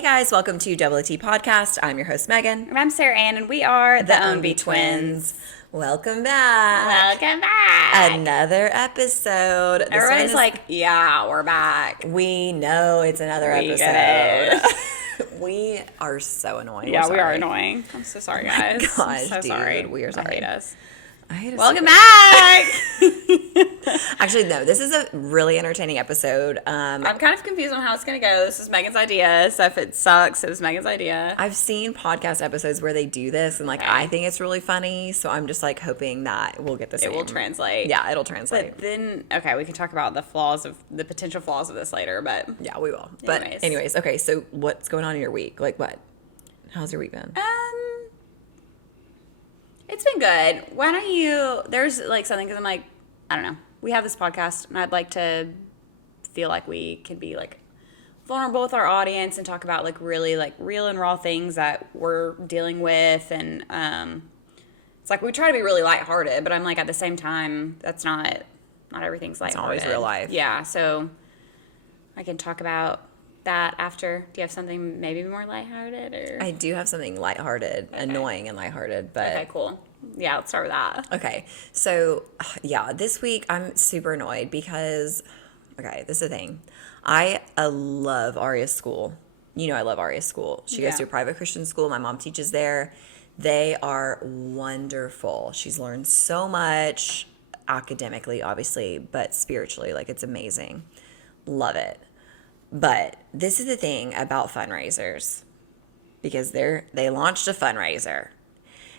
Hey guys, welcome to Double T Podcast. I'm your host Megan. And I'm Sarah Ann, and we are the Ownbeys twins. Welcome back. Welcome back. Another episode. Everybody's like, yeah, we're back. We know it's another We episode. get We are so annoying. Yeah, we are annoying. I'm so sorry, guys. Gosh, I'm so dude, sorry. we are sorry. I hate us. I hate us. Welcome back. Actually, no, this is a really entertaining episode. I'm kind of confused on how it's going to go. This is Megan's idea, so if it sucks, it was Megan's idea. I've seen podcast episodes where they do this, and like I think it's really funny. So I'm just like hoping that we'll get the same. It will translate. Yeah, it'll translate. But then, okay, we can talk about the potential flaws of this later. But yeah, we will. But anyways, okay. So what's going on in your week? Like what? How's your week been? It's been good. Why don't you? There's like something because I'm like, I don't know. We have this podcast, and I'd like to feel like we can be like vulnerable with our audience and talk about like really like real and raw things that we're dealing with, and it's like we try to be really lighthearted, but I'm like at the same time that's not everything's lighthearted. It's always real life. Yeah, so I can talk about that after. Do you have something maybe more lighthearted or? I do have something lighthearted, annoying and lighthearted, but okay, cool. Yeah, let's start with that. Okay, so yeah, this week I'm super annoyed because, okay, this is the thing. I love Aria's school. You know I love Aria's school. She goes to a private Christian school. My mom teaches there. They are wonderful. She's learned so much academically, obviously, but spiritually, like it's amazing. Love it. But this is the thing about fundraisers, because they launched a fundraiser.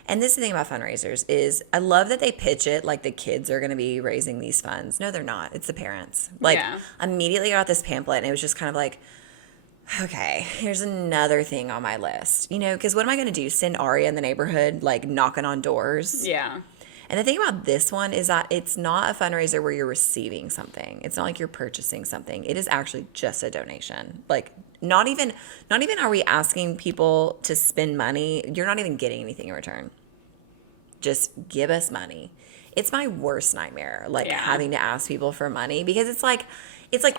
And this is the thing about fundraisers is I love that they pitch it like the kids are going to be raising these funds. No, they're not. It's the parents. Like immediately got this pamphlet and it was just kind of like, okay, here's another thing on my list. You know, because what am I going to do? Send Aria in the neighborhood like knocking on doors? Yeah. And the thing about this one is that it's not a fundraiser where you're receiving something. It's not like you're purchasing something. It is actually just a donation. Like not even are we asking people to spend money. You're not even getting anything in return. Just give us money. It's my worst nightmare, like having to ask people for money, because it's like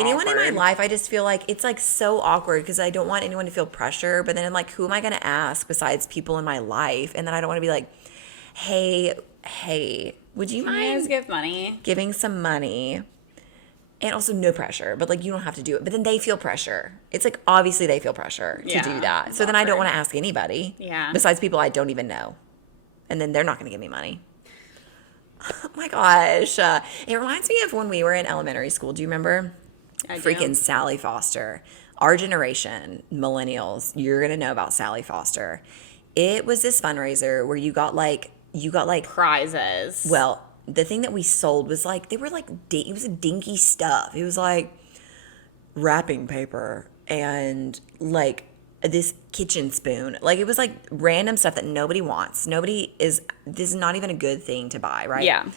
anyone in my life, I just feel like it's like so awkward because I don't want anyone to feel pressure. But then I'm like, who am I going to ask besides people in my life? And then I don't want to be like, hey, would you mind give money? Giving some money? And also no pressure, but like you don't have to do it. But then they feel pressure. It's like obviously they feel pressure to do that. So then I don't want to ask anybody besides people I don't even know. And then they're not going to give me money. Oh my gosh. It reminds me of when we were in elementary school. Do you remember? Freaking Sally Foster. Our generation, millennials, you're going to know about Sally Foster. It was this fundraiser where you got like prizes. Well, the thing that we sold was like, they were like, it was dinky stuff. It was like wrapping paper and like this kitchen spoon. Like it was like random stuff that nobody wants. This is not even a good thing to buy, right? Yeah.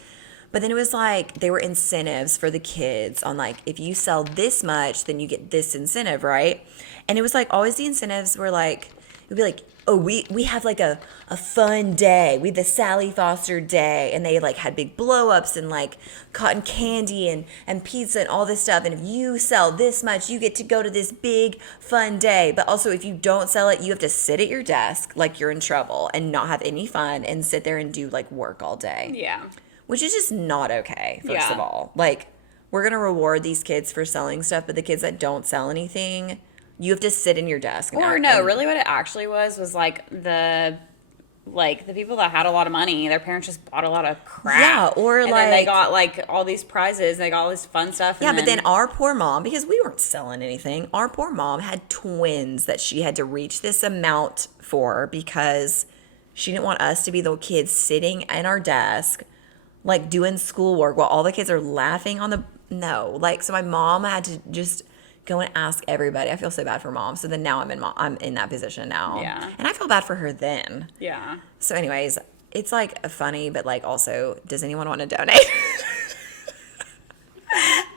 But then it was like, they were incentives for the kids on like, if you sell this much, then you get this incentive, right? And it was like, always the incentives were like, it would be like, oh, we have like a fun day. We had the Sally Foster day, and they like had big blow-ups and like cotton candy and pizza and all this stuff. And if you sell this much, you get to go to this big fun day. But also if you don't sell it, you have to sit at your desk like you're in trouble and not have any fun and sit there and do like work all day. Yeah. Which is just not okay, first of all. Like, we're going to reward these kids for selling stuff, but the kids that don't sell anything, you have to sit in your desk. Really what it actually was like the people that had a lot of money, their parents just bought a lot of crap. Yeah, and then they got like all these prizes, they got all this fun stuff. Yeah, but then our poor mom, because we weren't selling anything, our poor mom had twins that she had to reach this amount for because she didn't want us to be the kids sitting in our desk, like doing schoolwork while all the kids are laughing on so my mom had to just go and ask everybody. I feel so bad for mom. So then now I'm in that position now. Yeah. And I feel bad for her then. Yeah. So anyways, it's like funny, but like also, does anyone want to donate?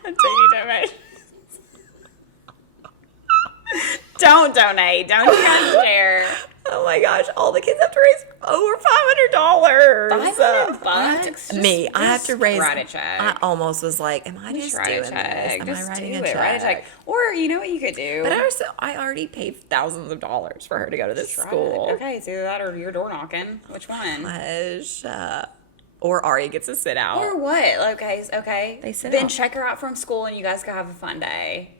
I'm taking donations. Don't donate. Don't you guys dare. Oh my gosh, all the kids have to raise over $500. $500? I have to raise. Write a check. I almost was like, am I just Write doing a this? check. Am Just I writing do a it. check? Write a check. Or you know what you could do? But I already paid thousands of dollars for her to go to this Right. school. Okay, it's either that or you're door knocking. Which one? Gosh, or Ari gets to sit out. Or what? Okay. They sit then out. check her out from school and you guys go have a fun day.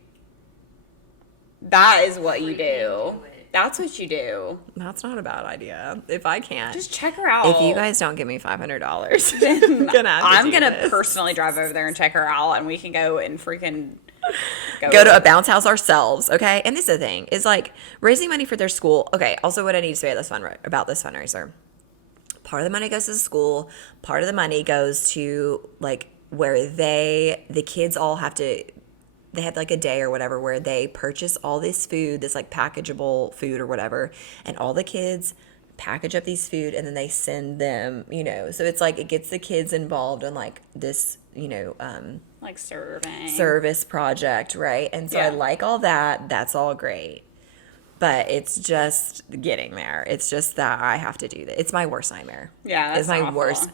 That is what you do. That's what you do. That's not a bad idea. If I can't, Just check her out. if you guys don't give me $500, then I'm gonna personally drive over there and check her out, and we can go and freaking go to a bounce house ourselves, okay? And this is the thing, is like raising money for their school. Okay, also what I need to say about this fundraiser. Part of the money goes to the school, part of the money goes to like where the kids all have to, they have like a day or whatever where they purchase all this food, this like packageable food or whatever, and all the kids package up these food and then they send them, so it's like it gets the kids involved in like this, like serving service project, right? And so I like all that. That's all great. But it's just getting there. It's just that I have to do that. It's my worst nightmare. Yeah, that's it's my awful. worst.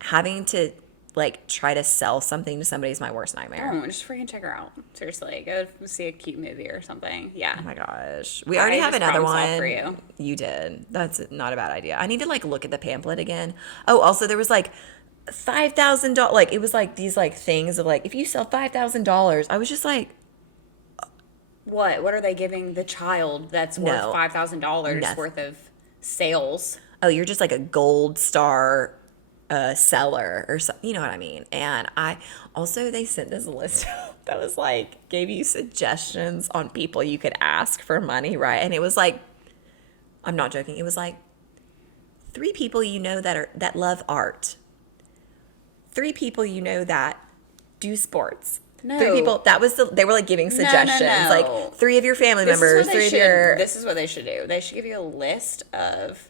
Having to like try to sell something to somebody is my worst nightmare. Oh, just freaking check her out. Seriously, go see a cute movie or something. Yeah. Oh my gosh. We already have just another problem solved one. for you. You did. That's not a bad idea. I need to like look at the pamphlet again. Oh, also there was like $5,000. Like it was like these like things of like if you sell $5,000. I was just like, What? What are they giving the child that's worth No. $5,000 Nothing. worth of sales? oh, you're just like a gold star seller or something, you know what I mean? And they sent this list that was like, gave you suggestions on people you could ask for money, right? And it was like, I'm not joking, it was like 3 people that love art, 3 people that do sports. No. 3 people, they were like giving suggestions, no. like 3 of your family members, 3 of your This is what they should do. They should give you a list of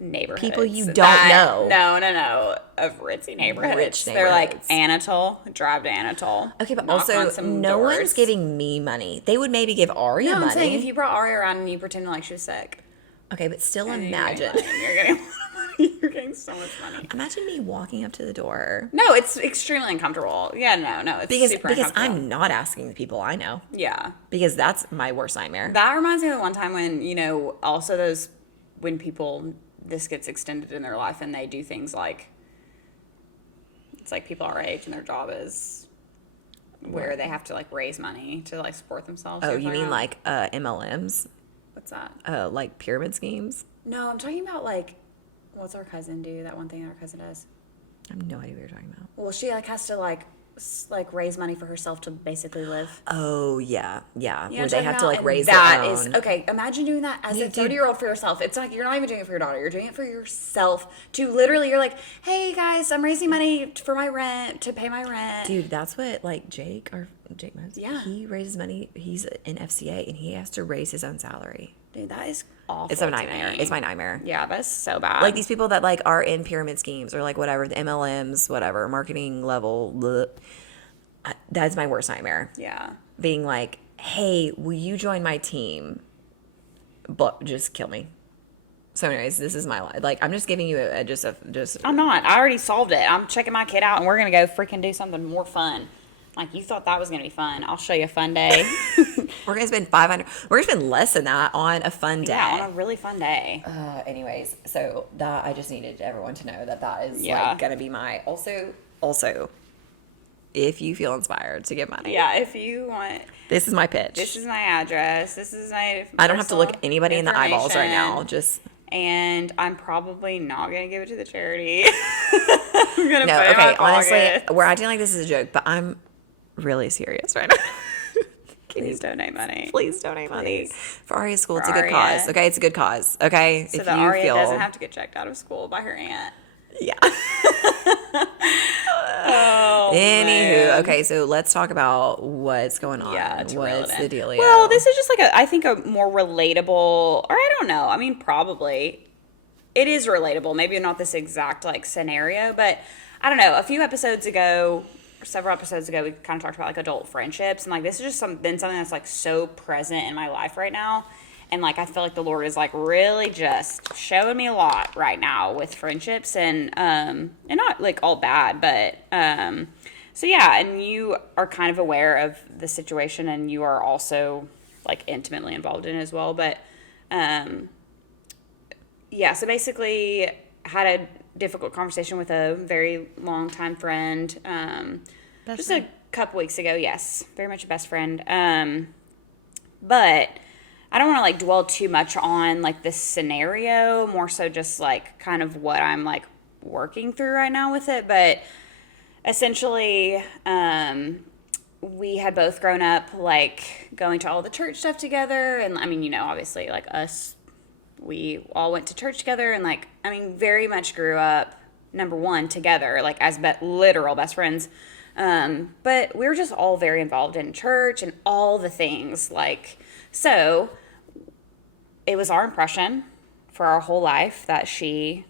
neighborhoods. people you don't know. No. Of ritzy neighborhoods. Rich They're like neighborhoods. Anatole. Drive to Anatole. Okay, but knock on also some no doors. one's giving me money. They would maybe give Aria No, money. I'm saying if you brought Ari around and you pretended like she was sick. Okay, but still and imagine. You're getting money. You're getting so much money. Imagine me walking up to the door. No, it's extremely uncomfortable. Yeah, no, it's super Because uncomfortable. I'm not asking the people I know. Yeah. Because that's my worst nightmare. That reminds me of the one time when, also when this gets extended in their life and they do things like, it's like people our age and their job is where they have to like raise money to like support themselves. Oh, know what you I'm mean talking like MLMs? What's that? Like pyramid schemes? No, I'm talking about like, what's our cousin do? That one thing our cousin does. I have no idea what you're talking about. Well, she like has to like raise money for herself to basically live. Oh, yeah. You know Where what they I'm talking have to about? like And raise that their is own. okay. Imagine doing that as a Dude. 30-year-old for yourself. It's like you're not even doing it for your daughter. You're doing it for yourself. To literally, you're like, hey guys, I'm raising money for my rent to pay my rent. Dude, that's what like Jake Mose, Yeah. he raises money. He's in FCA and he has to raise his own salary. Dude, that is awful. It's a to nightmare. me. It's my nightmare. Yeah, that's so bad. Like these people that like are in pyramid schemes or like whatever, the MLMs, whatever, marketing level. Bleh. That's my worst nightmare. Yeah. Being like, hey, will you join my team? But just kill me. So anyways, this is my life. Like, I'm just giving you just. I'm not. I already solved it. I'm checking my kid out, and we're gonna go freaking do something more fun. Like you thought that was gonna be fun. I'll show you a fun day. We're gonna spend $500. We're gonna spend less than that on a fun day. Yeah, on a really fun day. Anyways, so that I just needed everyone to know that is Yeah. like gonna be my also. If you feel inspired to give money, Yeah, if you want, this is my pitch. this is my address. This is my. I don't have to look personal anybody in the eyeballs right now. information, Just And I'm probably not gonna give it to the charity. I'm gonna no. put it in my Okay, honestly, pocket. we're acting like this is a joke, but I'm really serious right now. Please donate money. Please donate money Please. for Aria's school. It's a For good Aria. cause. Okay, it's a good cause. Okay, So if that you Aria feel doesn't have to get checked out of school by her aunt. yeah. Oh, Anywho, man. okay, so let's talk about what's going on. Yeah, to reel what's it the in. dealio? Well, this is just like I think a more relatable, or I don't know. I mean, probably it is relatable. Maybe not this exact like scenario, but I don't know. A few episodes ago, or several episodes ago, we kind of talked about like adult friendships, and like this is just been something that's like so present in my life right now. like, I feel like the Lord is, like, really just showing me a lot right now with friendships, and not, like, all bad, but, so, yeah, and you are kind of aware of the situation, and you are also, like, intimately involved in it as well, but, yeah, so basically had a difficult conversation with a very long-time friend, just a couple weeks ago. Yes, very much a best friend. But I don't want to, like, dwell too much on, like, this scenario, more so just, like, kind of what I'm, like, working through right now with it. But essentially, we had both grown up, like, going to all the church stuff together, and I mean, obviously, like, us, we all went to church together, and, like, I mean, very much grew up, number one, together, like, as literal best friends. But we were just all very involved in church and all the things, like, so it was our impression for our whole life that she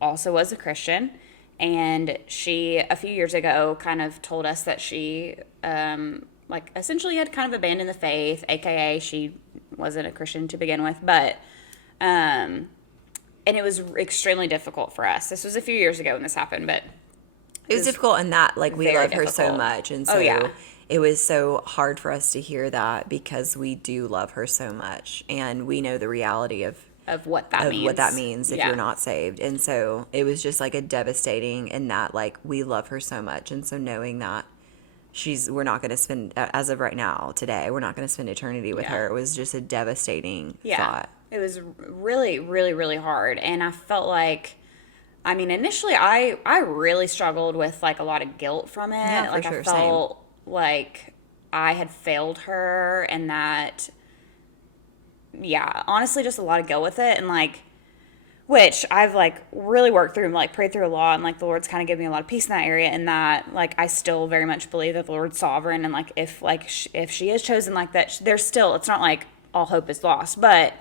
also was a Christian. And she, a few years ago, kind of told us that she, like, essentially had kind of abandoned the faith, aka she wasn't a Christian to begin with, but, and it was extremely difficult for us. This was a few years ago when this happened, but it was difficult in that, like, we love her so difficult. much, and so Oh, yeah. it was so hard for us to hear that because we do love her so much, and we know the reality of what that means. what that means if Yeah. you're not saved. And so it was just, like, a devastating in that, like, we love her so much, and so knowing that we're not going to spend, as of right now, today, we're not going to spend eternity with Yeah. her, it was just a devastating Yeah. thought. It was really, really, really hard. And I felt like, I mean, initially I really struggled with, like, a lot of guilt from it. Yeah, for like, sure, I felt like I had failed her, and that, yeah, honestly, just a lot of guilt with it. And, like, which I've, like, really worked through and, like, prayed through a lot, and, like, the Lord's kind of given me a lot of peace in that area, and that, like, I still very much believe that the Lord's sovereign, and, like, if, like, if she is chosen like that, there's still, it's not like all hope is lost, but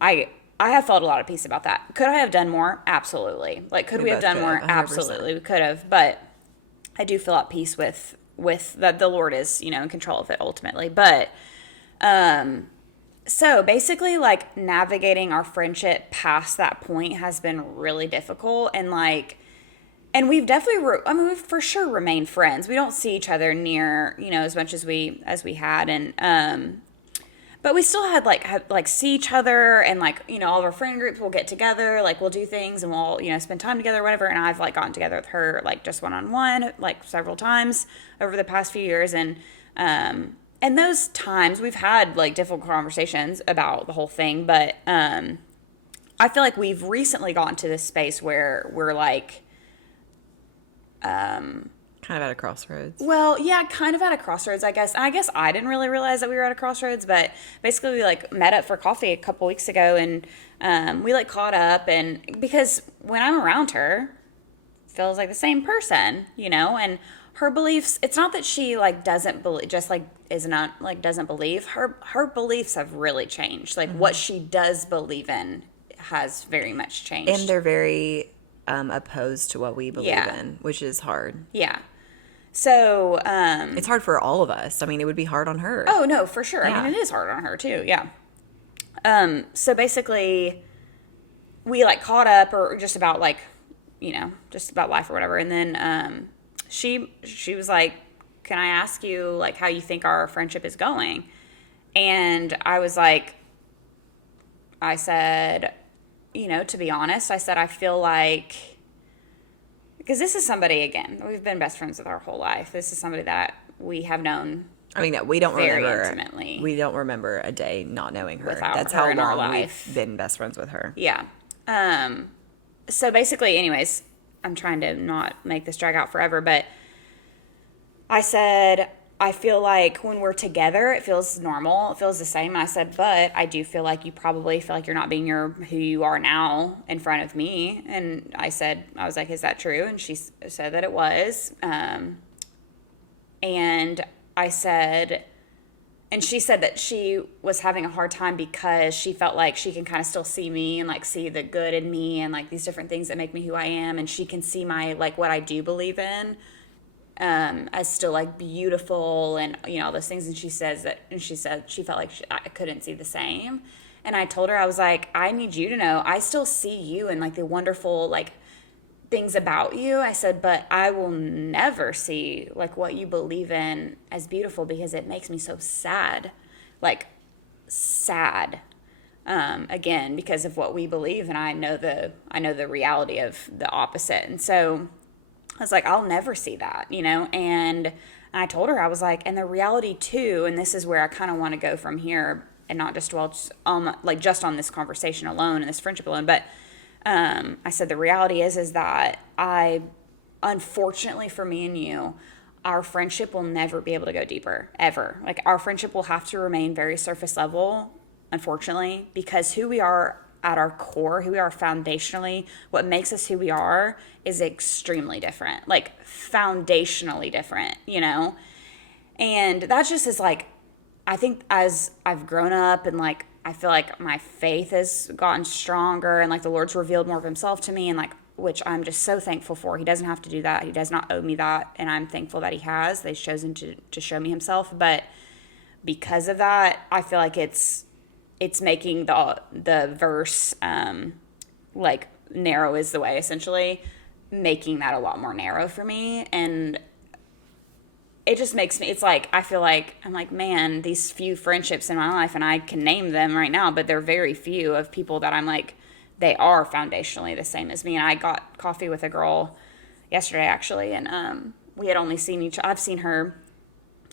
I have felt a lot of peace about that. Could I have done more? Absolutely. Like, could we have both done could, more? 100%. Absolutely, we could have, but I do feel at peace with that the Lord is, in control of it ultimately, but, so basically, like, navigating our friendship past that point has been really difficult, and, like, and we've definitely, we've for sure remained friends. We don't see each other near, as much as we had, and, but we still had, like, see each other, and, like, all of our friend groups will get together, like, we'll do things, and we'll, spend time together, whatever, and I've, like, gotten together with her, like, just one-on-one, like, several times over the past few years, and those times we've had, like, difficult conversations about the whole thing, but I feel like we've recently gotten to this space where we're, like, Kind of at a crossroads. well, yeah, kind of at a crossroads, I guess. And I guess I didn't really realize that we were at a crossroads, but basically we, like, met up for coffee a couple weeks ago, and we, like, caught up, and because when I'm around her, feels like the same person, and her beliefs, it's not that she, like, doesn't believe, just, like, is not, like, doesn't believe. Her beliefs have really changed. Like, what she does believe in has very much changed. And they're very opposed to what we believe Yeah. in, which is hard. Yeah. So, It's hard for all of us. I mean, it would be hard on her. oh, no, for sure. I Yeah. mean, it is hard on her, too. Yeah. So basically, we, like, caught up, or just about, like, just about life or whatever. And then she was like, can I ask you, like, how you think our friendship is going? And I was like, I said, to be honest, I said, I feel like, because this is somebody, again, we've been best friends with our whole life. This is somebody that we have known. I mean, we don't very remember intimately. We don't remember a day not knowing her. Without That's her how in our long life. we've been best friends with her. Yeah. So basically, anyways, I'm trying to not make this drag out forever, but I said, I feel like when we're together, it feels normal. It feels the same. And I said, but I do feel like you probably feel like you're not being who you are now in front of me. And I was like, is that true? And she said that it was. And I said, and she said that she was having a hard time because she felt like she can kind of still see me, and, like, see the good in me, and, like, these different things that make me who I am. And she can see my, like, what I do believe in. As still, like, beautiful, and all those things. And she said she felt like I couldn't see the same. And I told her, I was like, I need you to know, I still see you and like the wonderful like things about you. I said, but I will never see like what you believe in as beautiful because it makes me so sad. Like sad. Again, because of what we believe, and I know the reality of the opposite. And so I was like, I'll never see that, you know? And I told her, I was like, and the reality too, and this is where I kind of want to go from here and not just dwell like just on this conversation alone and this friendship alone, but I said the reality is that unfortunately for me and you, our friendship will never be able to go deeper, ever. Like our friendship will have to remain very surface level, unfortunately, because who we are at our core, who we are foundationally, what makes us who we are is extremely different, like foundationally different, you know? And that just is like, I think as I've grown up and like, I feel like my faith has gotten stronger and like the Lord's revealed more of himself to me and like, which I'm just so thankful for. He doesn't have to do that. He does not owe me that. And I'm thankful that he has. They've chosen to show me himself. But because of that, I feel like it's making the verse like narrow is the way, essentially, making that a lot more narrow for me. And it just makes me, it's like, I feel like, I'm like, man, these few friendships in my life, and I can name them right now, but they're very few of people that I'm like, they are foundationally the same as me. And I got coffee with a girl yesterday, actually, and we had only seen I've seen her,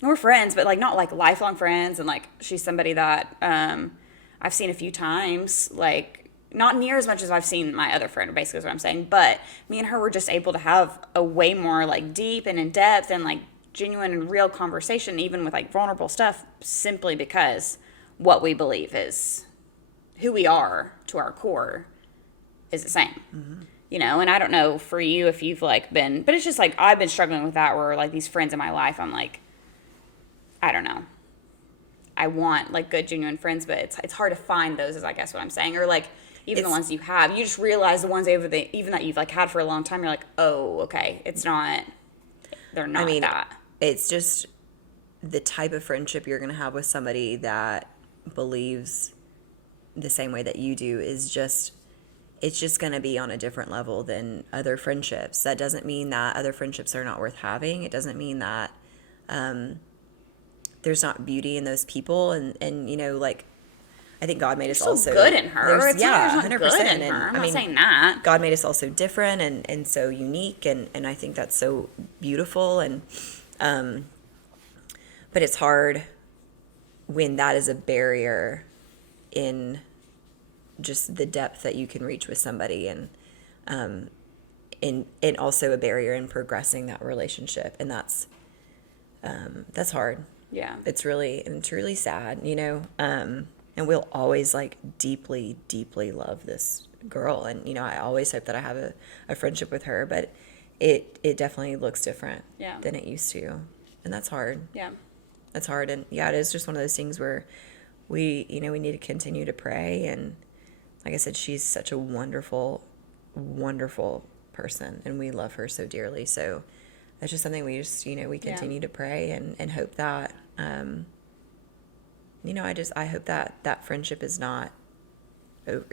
we're friends, but like not like lifelong friends, and like she's somebody that I've seen a few times, like not near as much as I've seen my other friend, basically is what I'm saying. But me and her were just able to have a way more like deep and in depth and like genuine and real conversation, even with like vulnerable stuff, simply because what we believe is who we are to our core is the same. Mm-hmm. You know, and I don't know for you if you've like been, but it's just like I've been struggling with that where like these friends in my life, I'm like, I don't know. I want like good genuine friends, but it's hard to find those, is I guess what I'm saying. Or like even the ones you have, you just realize the ones even that you've like had for a long time, you're like, oh, okay, they're not that. It's just the type of friendship you're going to have with somebody that believes the same way that you do it's just going to be on a different level than other friendships. That doesn't mean that other friendships are not worth having. It doesn't mean that there's not beauty in those people. And you know, like, I think God made us also good in her. It's 100%. Good in her. I'm not saying that. God made us also different and so unique, and I think that's so beautiful. And but it's hard when that is a barrier in just the depth that you can reach with somebody, and also a barrier in progressing that relationship, and that's hard. Yeah, it's really sad, you know. And we'll always like deeply, deeply love this girl, and you know, I always hope that I have a friendship with her, but it definitely looks different than it used to, and that's hard. Yeah, that's hard, and yeah, it is just one of those things where we need to continue to pray. And like I said, she's such a wonderful, wonderful person, and we love her so dearly. So that's just something we just, we continue to pray and hope that, I hope that friendship is not over.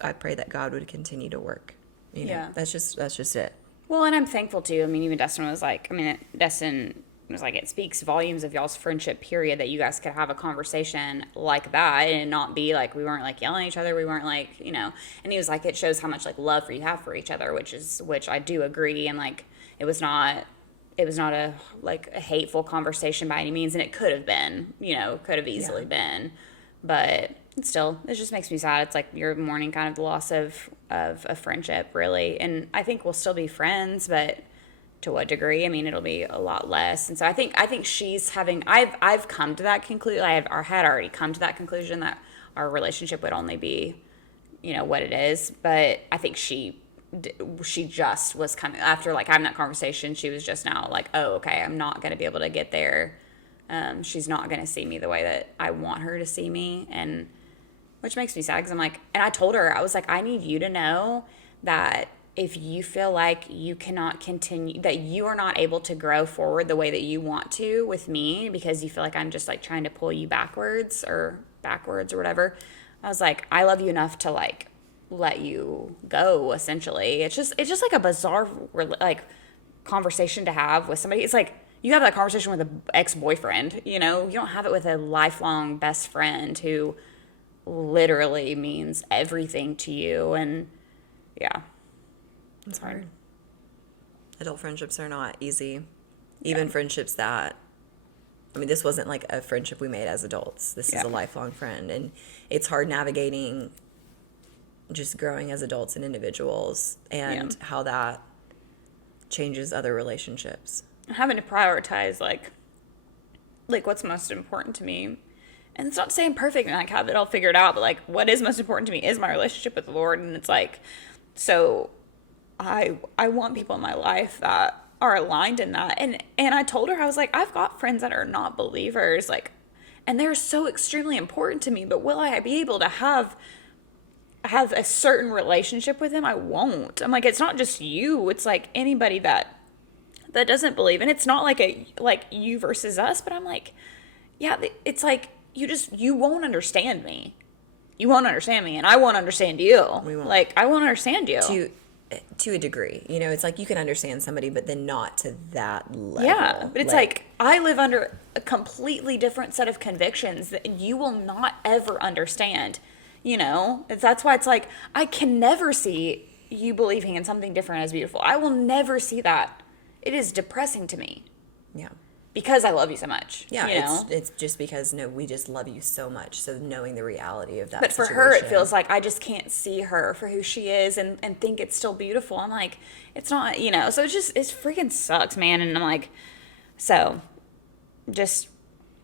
I pray that God would continue to work. That's just it. Well, and I'm thankful too. I mean, even Dustin was like, it speaks volumes of y'all's friendship, period, that you guys could have a conversation like that and not be like, we weren't like yelling at each other. We weren't like, and he was like, it shows how much like love you have for each other, which I do agree. And like, it was not a hateful conversation by any means. And it could have been, could have easily been, but still, it just makes me sad. It's like you're mourning kind of the loss of a friendship, really. And I think we'll still be friends, but to what degree? I mean, it'll be a lot less. And so I think she's having, I've come to that conclusion. I had already come to that conclusion that our relationship would only be, what it is. But I think she just was kind of, after like having that conversation, she was just now like, oh, okay, I'm not going to be able to get there. She's not going to see me the way that I want her to see me. And which makes me sad, because I'm like, and I told her, I was like, I need you to know that if you feel like you cannot continue, that you are not able to grow forward the way that you want to with me, because you feel like I'm just like trying to pull you backwards or whatever, I was like, I love you enough to like let you go, essentially. It's just like a bizarre like conversation to have with somebody. It's like you have that conversation with an ex-boyfriend, you know? You don't have it with a lifelong best friend who literally means everything to you. And yeah, it's hard. Adult friendships are not easy. Even friendships that, I mean, this wasn't like a friendship we made as adults. This is a lifelong friend. And it's hard navigating just growing as adults and individuals and how that changes other relationships. Having to prioritize like what's most important to me. And it's not to say I'm perfect and like have it all figured out, but like what is most important to me is my relationship with the Lord. And it's like, so I want people in my life that are aligned in that. And I told her, I was like, I've got friends that are not believers, like, and they're so extremely important to me, but will I be able to have a certain relationship with them? I won't. I'm like, it's not just you, it's like anybody that doesn't believe. And it's not like you versus us, but I'm like, yeah, it's like you won't understand me. You won't understand me, and I won't understand you. We won't. Like, I won't understand you. To a degree, you know, it's like you can understand somebody, but then not to that level. Yeah, but it's like I live under a completely different set of convictions that you will not ever understand. You know, that's why it's like I can never see you believing in something different as beautiful. I will never see that. It is depressing to me. Yeah. Because I love you so much. Yeah, you know? it's just because we just love you so much. So knowing the reality of that. But for her, it feels like I just can't see her for who she is and think it's still beautiful. I'm like, it's not, you know. So it freaking sucks, man. And I'm like, so just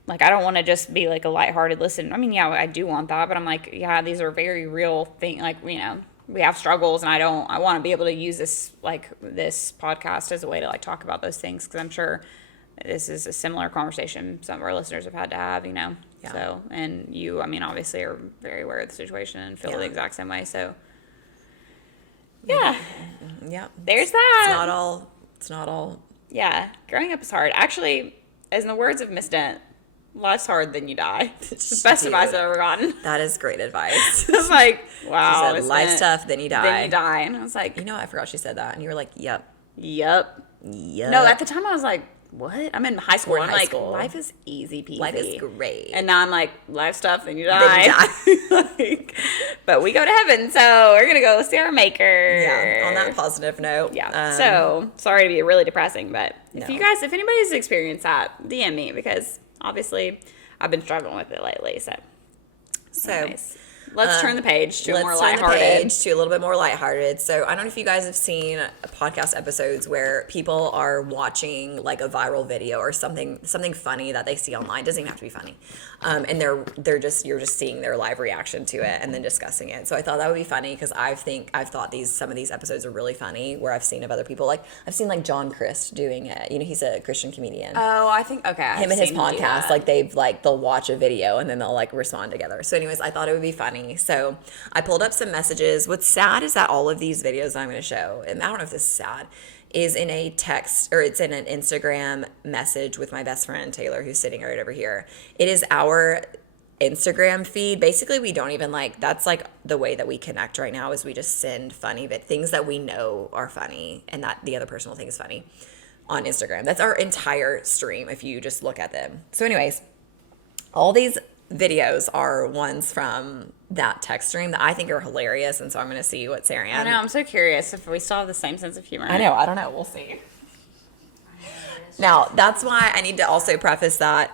like I don't want to just be like a lighthearted listen. I mean, yeah, I do want that, but I'm like, yeah, these are very real things. Like, you know, we have struggles, and I want to be able to use this podcast as a way to like talk about those things, because I'm sure this is a similar conversation some of our listeners have had to have, you know. Yeah. So, and you, I mean, obviously are very aware of the situation and feel the exact same way. So, yeah. Yeah. There's that. It's not all. Yeah. Growing up is hard. Actually, as in the words of Miss Dent, life's hard, then you die. It's the best advice I've ever gotten. That is great advice. I was like, wow. She said, life's tough, then you die. Then you die. And I was like, you know, I forgot she said that. And you were like, yep. Yep. No, at the time I was like, what? I'm in high school. I'm like, life is easy peasy. Life is great. And now I'm like, life's tough, then you die. Like, but we go to heaven, so we're going to go see our maker. Yeah, on that positive note. Yeah. So, sorry to be really depressing, but if anybody's experienced that, DM me, because obviously I've been struggling with it lately. So anyways. Let's turn the page to a more lighthearted. Let's turn the page to a little bit more lighthearted. So I don't know if you guys have seen podcast episodes where people are watching like a viral video or something funny that they see online. It doesn't even have to be funny. And you're just seeing their live reaction to it and then discussing it. So I thought that would be funny, because I've thought some of these episodes are really funny, where I've seen of other people. Like I've seen like John Crist doing it. You know, he's a Christian comedian. Oh, I think, okay. Him and his podcast, like they'll watch a video and then they'll like respond together. So anyways, I thought it would be funny. So I pulled up some messages. What's sad is that all of these videos I'm going to show, and I don't know if this is sad, is in a text, or it's in an Instagram message with my best friend Taylor, who's sitting right over here. It is our Instagram feed. Basically, we don't even that's like the way that we connect right now, is we just send funny things that we know are funny and that the other person will think is funny on Instagram. That's our entire stream if you just look at them. So anyways, all these videos are ones from that text stream that I think are hilarious, and so I'm going to see what Sarah Ann. I know, I'm so curious if we still have the same sense of humor. I know, I don't know, we'll see. Now, that's why I need to also preface that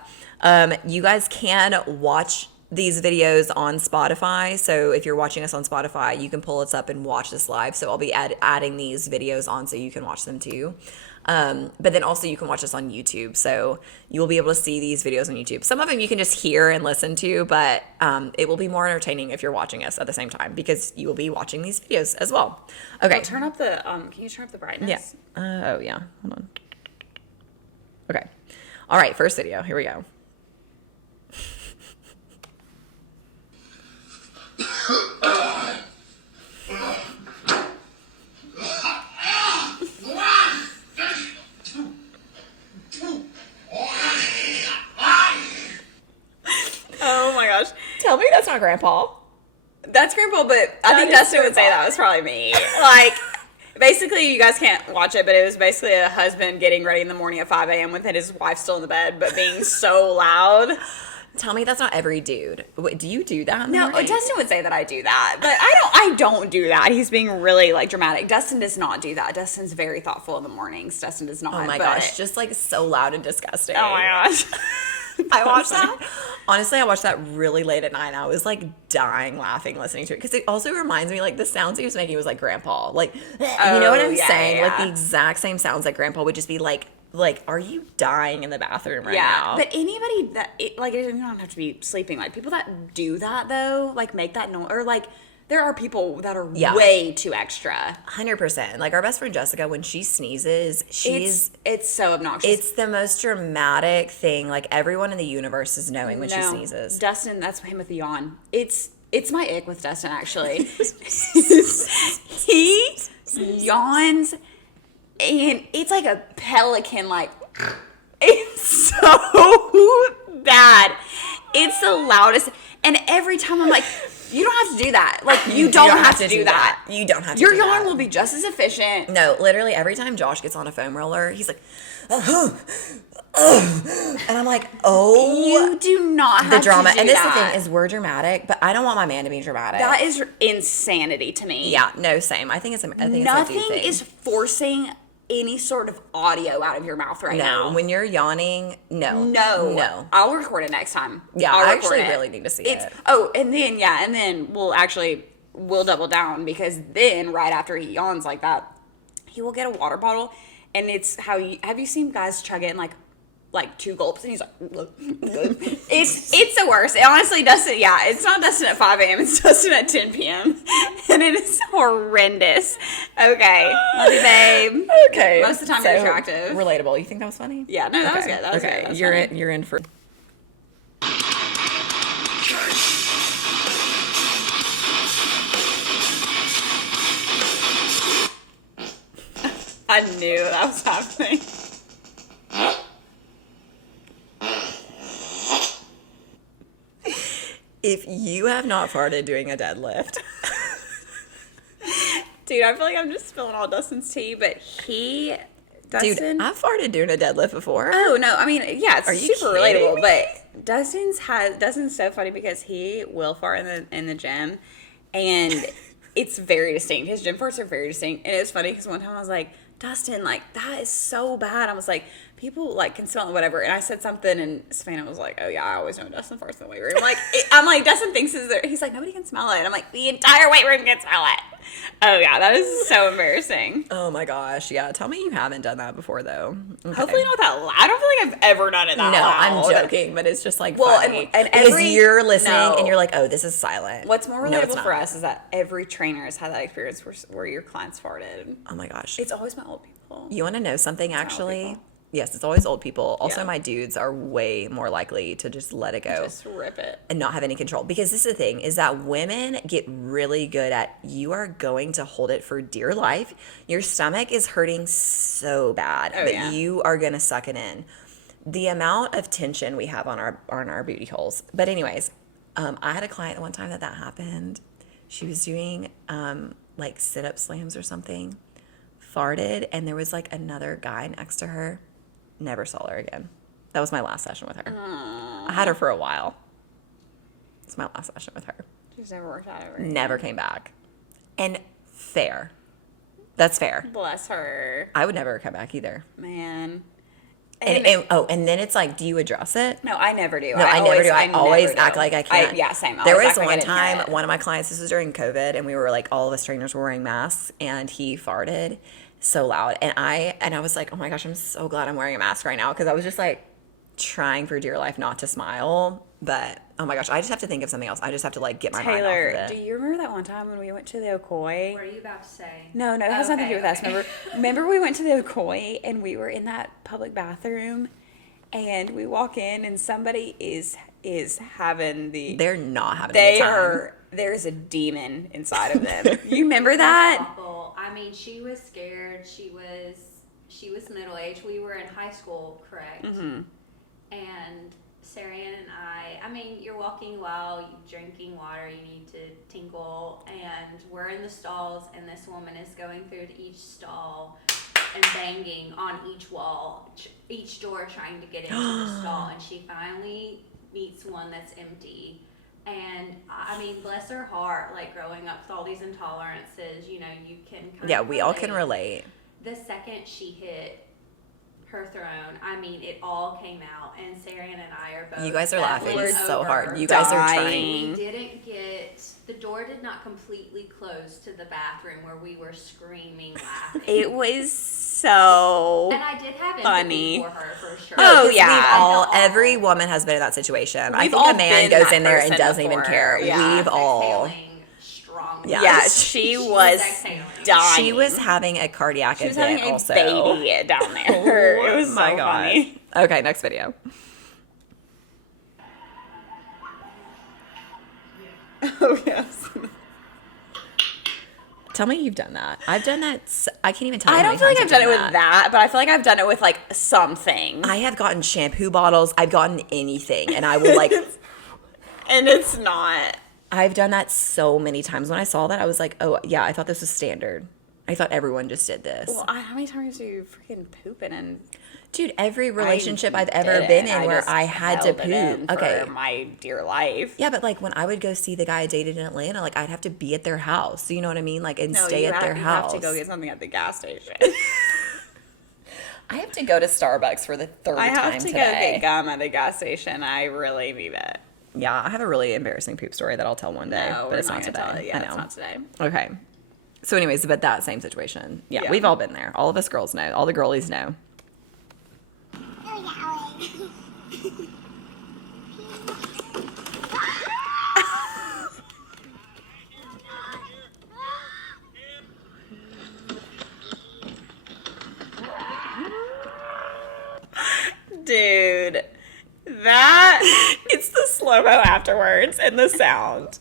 you guys can watch these videos on Spotify. So if you're watching us on Spotify, you can pull us up and watch this live. So I'll be adding these videos on so you can watch them too. But then also you can watch us on YouTube. So you'll be able to see these videos on YouTube. Some of them you can just hear and listen to, but it will be more entertaining if you're watching us at the same time, because you will be watching these videos as well. Okay. Well, turn up the, can you turn up the brightness? Yeah. Oh yeah. Hold on. Okay. All right. First video. Here we go. Oh my gosh. Tell me that's not Grandpa. That's Grandpa, but I think Dustin would say that was probably me. Like, basically, you guys can't watch it, but it was basically a husband getting ready in the morning at 5 a.m. with his wife still in the bed, but being so loud. Tell me that's not every dude. Wait, do you do that? No, Dustin would say that I do that, but I don't do that. He's being really like dramatic. Dustin does not do that. Dustin's very thoughtful in the mornings. Dustin does not. Oh my gosh, just like so loud and disgusting. Oh my gosh. I watched that. Honestly, I watched that really late at night. And I was like dying laughing listening to it because it also reminds me like the sounds he was making was like Grandpa. Like, you know what I'm saying? Yeah. Like the exact same sounds like Grandpa would just be like, are you dying in the bathroom right now? But anybody that you don't have to be sleeping. Like people that do that though, like make that noise, or like there are people that are way too extra. 100%. Like our best friend Jessica, when she sneezes, it's so obnoxious. It's the most dramatic thing. Like everyone in the universe is knowing when she sneezes. Dustin, that's him with the yawn. It's my ick with Dustin actually. He yawns. And it's like a pelican, like, it's so bad. It's the loudest. And every time I'm like, you don't have to do that. Like, you don't have to do that. You don't have to Your do yawn that. will be just as efficient. No, literally every time Josh gets on a foam roller, he's like, and I'm like, oh. You do not have the drama. to do and this that. is the thing is we're dramatic, but I don't want my man to be dramatic. That is insanity to me. Yeah, no, same. I think it's a Nothing it's a dude thing. is forcing any sort of audio out of your mouth right now. When you're yawning, no. I'll record it next time. Yeah, I actually really need to see it. Oh, and then we'll double down because then right after he yawns like that, he will get a water bottle, and it's have you seen guys chug it in like 2 gulps, and he's like, it's the worst. It honestly, Dustin, it's not Dustin at 5 a.m., it's Dustin at 10 p.m. And it is horrendous. Okay. Love you, babe. Okay. Most of the time you're attractive. Relatable. You think that was funny? Yeah, no, that was good. That was good. That was funny. You're in for I knew that was happening. If you have not farted doing a deadlift. Dude, I feel like I'm just spilling all Dustin's tea, but Dustin... Dude, I've farted doing a deadlift before. Oh, no, I mean, yeah, it's super relatable, me? but Dustin's so funny because he will fart in the gym, and it's very distinct. His gym farts are very distinct, and it was funny because one time I was like, Dustin, like, that is so bad. I was like, people, like, can smell it, whatever. And I said something, and Savannah was like, oh, yeah, I always know Dustin farts in the weight room. Like, I'm like, Dustin thinks he's like, nobody can smell it. And I'm like, the entire weight room can smell it. Oh, yeah, that is so embarrassing. Oh, my gosh. Yeah, tell me you haven't done that before, though. Okay. Hopefully not that loud. I don't feel like I've ever done it that loud. I'm joking, but it's just, like, funny. And because you're listening, and you're like, oh, this is silent. What's more relatable for us is that every trainer has had that experience where your clients farted. Oh, my gosh. It's always my old people. You want to know something, actually? Yes, it's always old people. Also, my dudes are way more likely to just let it go. Just rip it. And not have any control. Because this is the thing, is that women get really good at, you are going to hold it for dear life. Your stomach is hurting so bad that you are going to suck it in. The amount of tension we have on our booty holes. But anyways, I had a client one time that happened. She was doing like sit-up slams or something. Farted, and there was like another guy next to her. Never saw her again. That was my last session with her. I had her for a while. It's my last session with her. She's never worked out ever. Never came back. And fair. That's fair. Bless her. I would never come back either. Man. And then it's like, do you address it? No, I never do. No, I never do. I always do. act like I can't. Same. There was one time, one of my clients, this was during COVID, and we were like, all of us trainers were wearing masks, and he farted so loud. And I was like, oh my gosh, I'm so glad I'm wearing a mask right now, because I was just like trying for dear life not to smile. But oh my gosh, I just have to think of something else. I just have to like get my mind off of it. Do you remember that one time when we went to the Ocoy? What are you about to say? No, it has nothing to do with us. Remember we went to the Ocoy and we were in that public bathroom, and we walk in and somebody is having the. They're not having a good time. There's a demon inside of them. You remember that? Awful. I mean, she was scared. She was middle aged. We were in high school, correct? Mm-hmm. And Sarian and I mean, you're walking well, you're drinking water, you need to tinkle, and we're in the stalls, and this woman is going through to each stall and banging on each wall, each door, trying to get into the stall, and she finally meets one that's empty. And I mean, bless her heart, like growing up with all these intolerances, you know, you can kind Yeah, of we all can relate. The second she hit her throne, I mean, it all came out, and Sarian and I are both. You guys are laughing battling so over. hard. You guys are Dying. trying. We didn't get, the door did not completely close to the bathroom where we were screaming, laughing. It was so And I did have funny. empathy for her, for sure. Oh, 'Cause yeah. every woman has been in that situation. I We've think all a man been goes that in there and person doesn't even before. care. Yeah. We've all. Exhaling strongly. Yeah. Yeah, she was exhaling. dying. She was having a cardiac She was event having a also. baby down there. It was my so God. funny. Okay, next video. Oh, yes. Tell me you've done that. I've done that. I can't even tell you I how don't many feel like times I've done it with that, but I feel like I've done it with, like, something. I have gotten shampoo bottles. I've gotten anything. And I will, like, And it's not. I've done that so many times. When I saw that, I was like, oh, yeah, I thought this was standard. I thought everyone just did this. Well, how many times do you freaking poop in and Dude, every relationship I've ever didn't. been in where just I had to held it in poop. Okay. for my dear life. Yeah, but like when I would go see the guy I dated in Atlanta, like I'd have to be at their house. You know what I mean? Like and stay at their you house. have to go get something at the gas station. I have to go to Starbucks for the third I have time to today. go get gum at the gas station. I really need it. Yeah, I have a really embarrassing poop story that I'll tell one day, No, but we're it's not gonna today. tell it. Yeah, I know. it's not today. Okay. So, anyways, but that same situation. Yeah, Yeah. we've all been there. All of us girls know. All the girlies know. Dude, that It's the slow mo afterwards and the sound.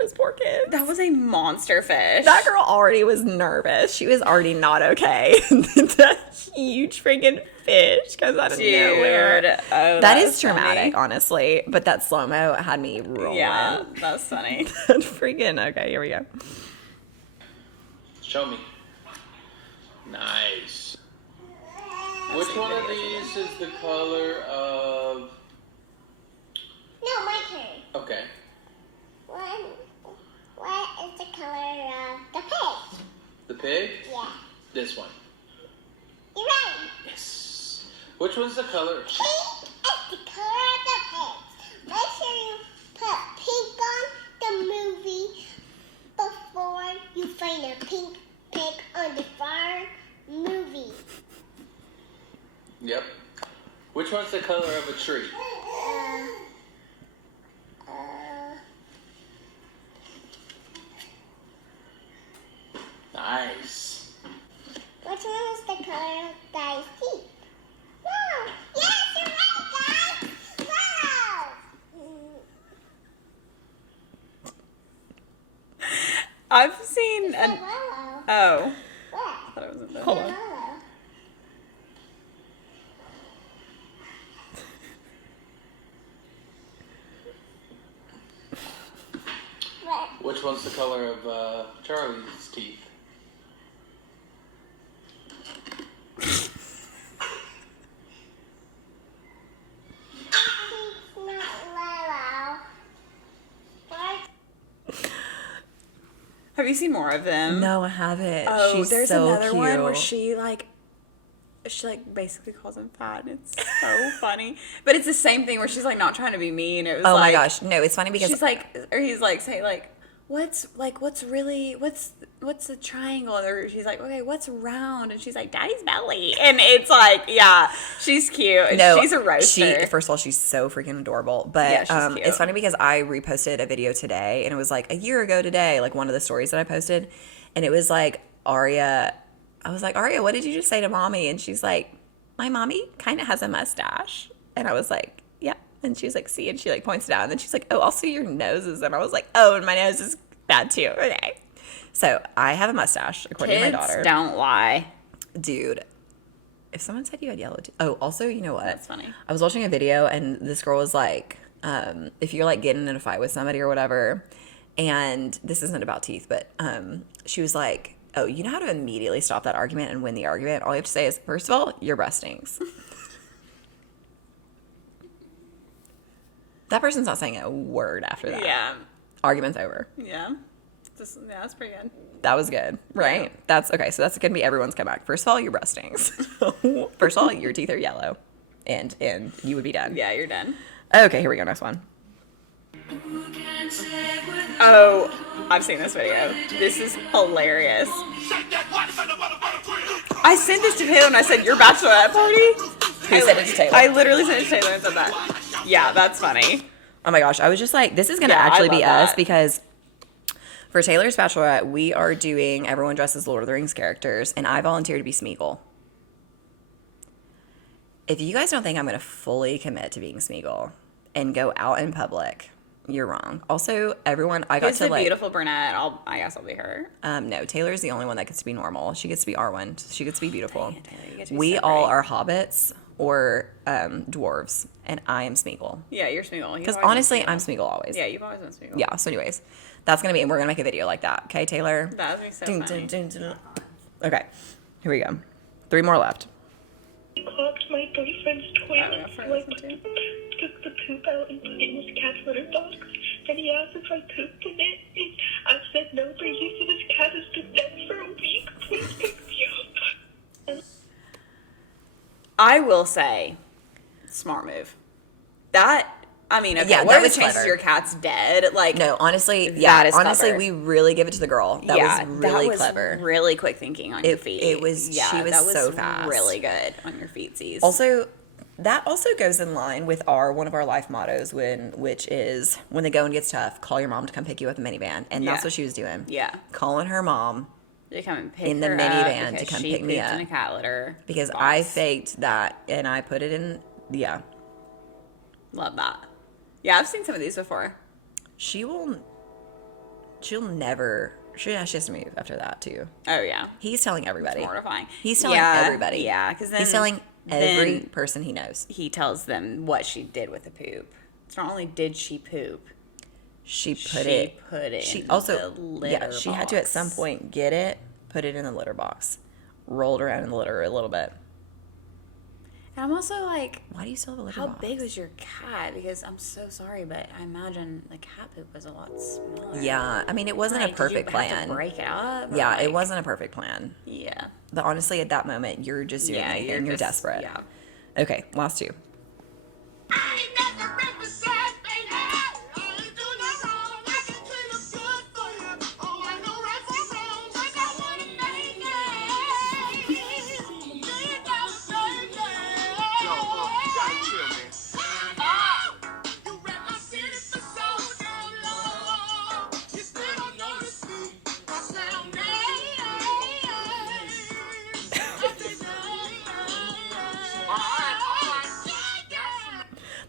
Those poor kids. that was a monster fish. That girl already was nervous. She was already not okay. That huge freaking fish comes out of nowhere. Dude, oh, That was is traumatic, funny. honestly. But that slow mo had me rolling. Yeah, that's funny. Freaking okay. Here we go. Show me. Nice. Which one of these is the color of... No, my turn. Okay. What is the color of the pig? The pig? Yeah. This one. You're right. Yes. Which one's the color? Pink is the color of the pig. Make sure you put pink on the movie before you find a pink pig on the far movie. Yep. Which one's the color of a tree? Nice. Which one is the color of Guy's teeth? Wow! Yes, you're right, guys! Wow! I've seen an Hello. oh. What? I thought it was a fish. Hold on. Hello. What? Which one's the color of Charlie's teeth? It's not yellow. What? Have you seen more of them? No, I haven't. Oh, She's there's so another cute. one where she basically calls him fat, and it's so funny. But it's the same thing where she's like not trying to be mean. It was Oh my like, gosh, no! It's funny because she's like, or he's like, say like, what's the triangle? Or she's like, okay, what's round? And she's like, Daddy's belly. And it's like, yeah, she's cute. no, She's a roaster. First of all, she's so freaking adorable. But Yeah, she's cute. it's funny because I reposted a video today, and it was like a year ago today, like one of the stories that I posted, and it was like Aria. I was like, Aria, what did you just say to mommy? And she's like, my mommy kind of has a mustache. And I was like, yeah. And she's like, see, and she like points it out, and then she's like, oh, also your noses. And I was like, oh, and my nose is bad too. Okay. So I have a mustache, according to my Kids daughter. don't lie. Dude, if someone said you had yellow teeth. Oh, also, you know what? That's funny. I was watching a video and this girl was like, if you're like getting in a fight with somebody or whatever, and this isn't about teeth, but she was like, oh, you know how to immediately stop that argument and win the argument? All you have to say is, first of all, your breath stinks. That person's not saying a word after that. Yeah. Argument's over. Yeah. Yeah, that's pretty good. That was good, right? Yeah. That's okay. So that's gonna be everyone's comeback. First of all, your breath stinks. First of all, your teeth are yellow, and you would be done. Yeah, you're done. Okay, here we go. Next one. Oh, I've seen this video. This is hilarious. I sent this to Taylor and I said, your bachelorette party? Who sent it to Taylor? I literally sent it to Taylor and said that. Yeah, that's funny. Oh my gosh, I was just like, this is gonna Yeah, I actually be love us that. because for Taylor's bachelorette, we are doing everyone dressed as Lord of the Rings characters, and I volunteered to be Smeagol. If you guys don't think I'm gonna fully commit to being Smeagol and go out in public, you're wrong. Also, everyone, I got Who's to the like, beautiful brunette? I guess I'll be her. no, Taylor's the only one that gets to be normal. She gets to be Arwen. She gets to be beautiful. Dang it, Taylor, you get to be We so all great. are hobbits or dwarves, and I am Smeagol. Yeah, you're Smeagol. Because honestly, I'm Smeagol always. Yeah, you've always been Smeagol. Yeah, so anyways, that's going to be, and we're going to make a video like that. Okay, Taylor? That would be so Dun, funny. dun, dun, dun. Okay, here we go. 3 more left. Clogged my boyfriend's Oh, yeah, toilet, for so I listen to. took the poop out and put it in his cat's litter box. Then he asked if I pooped in it, and I said no, but he said his cat has been dead for a week. Please pick me up. I will say, smart move. That, I mean, okay, Yeah, what that are the was chances clever. your cat's dead? Like, No, honestly, yeah, That is honestly, clever. we really give it to the girl. That yeah, was really that was clever. really quick thinking on your It- feet. it was- yeah, she was that so fast. really good on your feetsies. Also, that also goes in line with one of our life mottos, which is when the going gets tough, call your mom to come pick you up in the minivan, and that's Yeah. what she was doing. yeah, Calling her mom they come and pick in the her minivan up to because come she pick me pooped up. in a cat litter because box. I faked that and I put it in. Yeah, Love that. Yeah, I've seen some of these before. she'll never. She has to move after that too. Oh yeah, He's telling everybody. mortifying. He's telling Yeah, everybody. Yeah, because then He's telling every then person he knows. he tells them what she did with the poop. It's not only did she poop, She she put it She in also, the litter she had to at some box. point get it, put it in the litter box, rolled around in the litter a little bit. And I'm also like, Why do you still have a litter how box? big was your cat? Because I'm so sorry, but I imagine the cat poop was a lot smaller. Yeah, I mean, it wasn't Like, a perfect did you have plan. to break it up? Or, Yeah, like- it wasn't a perfect plan. Yeah. But honestly, at that moment, you're just doing anything. You're just- desperate. Yeah. Okay, last 2.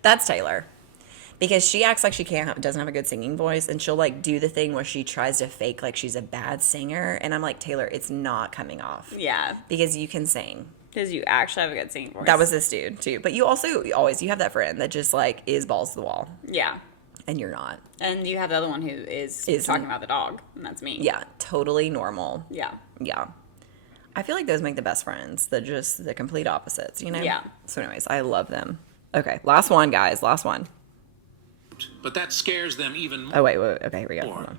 That's Taylor. Because she acts like she doesn't have a good singing voice, and she'll like do the thing where she tries to fake like she's a bad singer, and I'm like, Taylor, it's not coming off. Yeah. Because you can sing. Because you actually have a good singing voice. That was this dude too. But you also you have that friend that just like is balls to the wall, Yeah. and you're not. And you have the other one who is Is- talking about the dog, and that's me. Yeah, totally normal. Yeah. Yeah. I feel like those make the best friends. They're just the complete opposites, you know? Yeah. So anyways, I love them. Okay, last one, guys. Last one. But that scares them even more. Oh, wait. Okay, here we go. Hold on.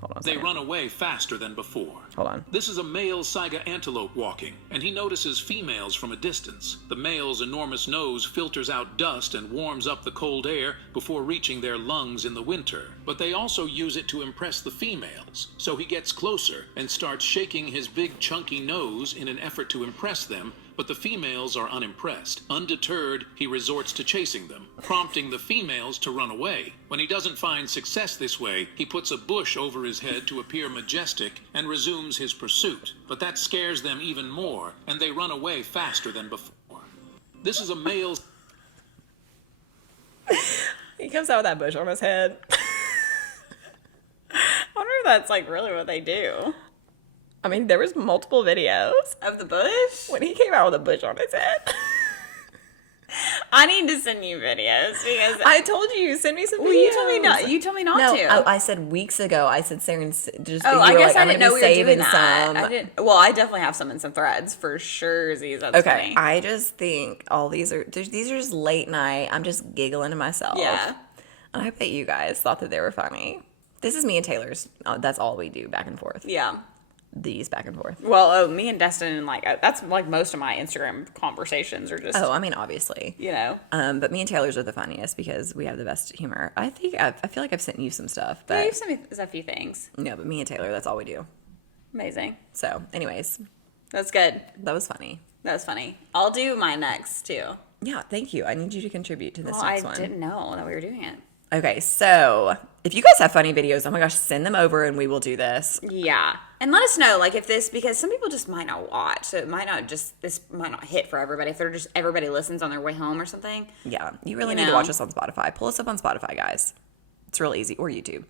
Hold on a They second. run away faster than before. Hold on. This is a male Saiga antelope walking, and he notices females from a distance. The male's enormous nose filters out dust and warms up the cold air before reaching their lungs in the winter. But they also use it to impress the females. So he gets closer and starts shaking his big chunky nose in an effort to impress them, but the females are unimpressed. Undeterred, he resorts to chasing them, prompting the females to run away. When he doesn't find success this way, he puts a bush over his head to appear majestic and resumes his pursuit. But that scares them even more, and they run away faster than before. This is a male... He comes out with that bush on his head. I wonder if that's like really what they do. I mean, there was multiple videos Of the bush? when he came out with a bush on his head. I need to send you videos because I told you, send me some videos. well, you told me not No, to. I said weeks ago. I said, Sarah, just Oh, you I were guess like, I I'm didn't gonna know be we were doing saving that. some. I didn't. Well, I definitely have some in some threads for sure. That's Okay, funny. I just think all these are just late night. I'm just giggling to myself. Yeah. And I bet you guys thought that they were funny. This is me and Taylor's. That's all we do, back and forth. Yeah. These back and forth. Well, me and Destin, and like that's like most of my Instagram conversations are just, Oh, I mean, obviously. you know. But me and Taylor's are the funniest because we have the best humor. I feel like I've sent you some stuff, Yeah, but you've sent me a few things. no, but me and Taylor, that's all we do. Amazing. So, anyways, That's good. that was funny. That was funny. I'll do mine next too. Yeah, thank you. I need you to contribute to this Well, next I one. didn't know that we were doing it. Okay, so if you guys have funny videos, oh my gosh, send them over and we will do this. Yeah. And let us know, like, if this, because some people just might not watch. So it might not this might not hit for everybody. If they're just, everybody listens on their way home or something. Yeah, you really You need to know? watch us on Spotify. Pull us up on Spotify, guys. It's real easy, or YouTube.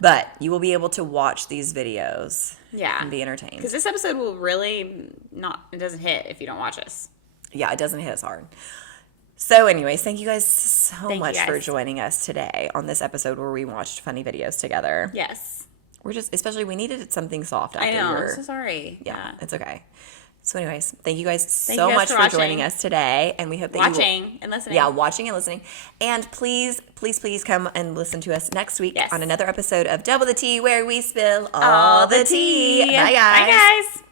But you will be able to watch these videos Yeah. and be entertained. Because this episode will really not, it doesn't hit if you don't watch us. Yeah, it doesn't hit as hard. So, anyways, thank you guys so Thank you, much for guys. joining us today on this episode where we watched funny videos together. Yes. We're just, especially, we needed something soft after I know. your- I'm so sorry. Yeah, it's okay. So, anyways, thank you guys so you guys much for for watching. joining us today, and we hope that you will, Watching and listening. yeah, watching and listening. And please, please, please come and listen to us next week Yes. on another episode of Double the Tea, where we spill all the tea. Bye, guys. Bye, guys.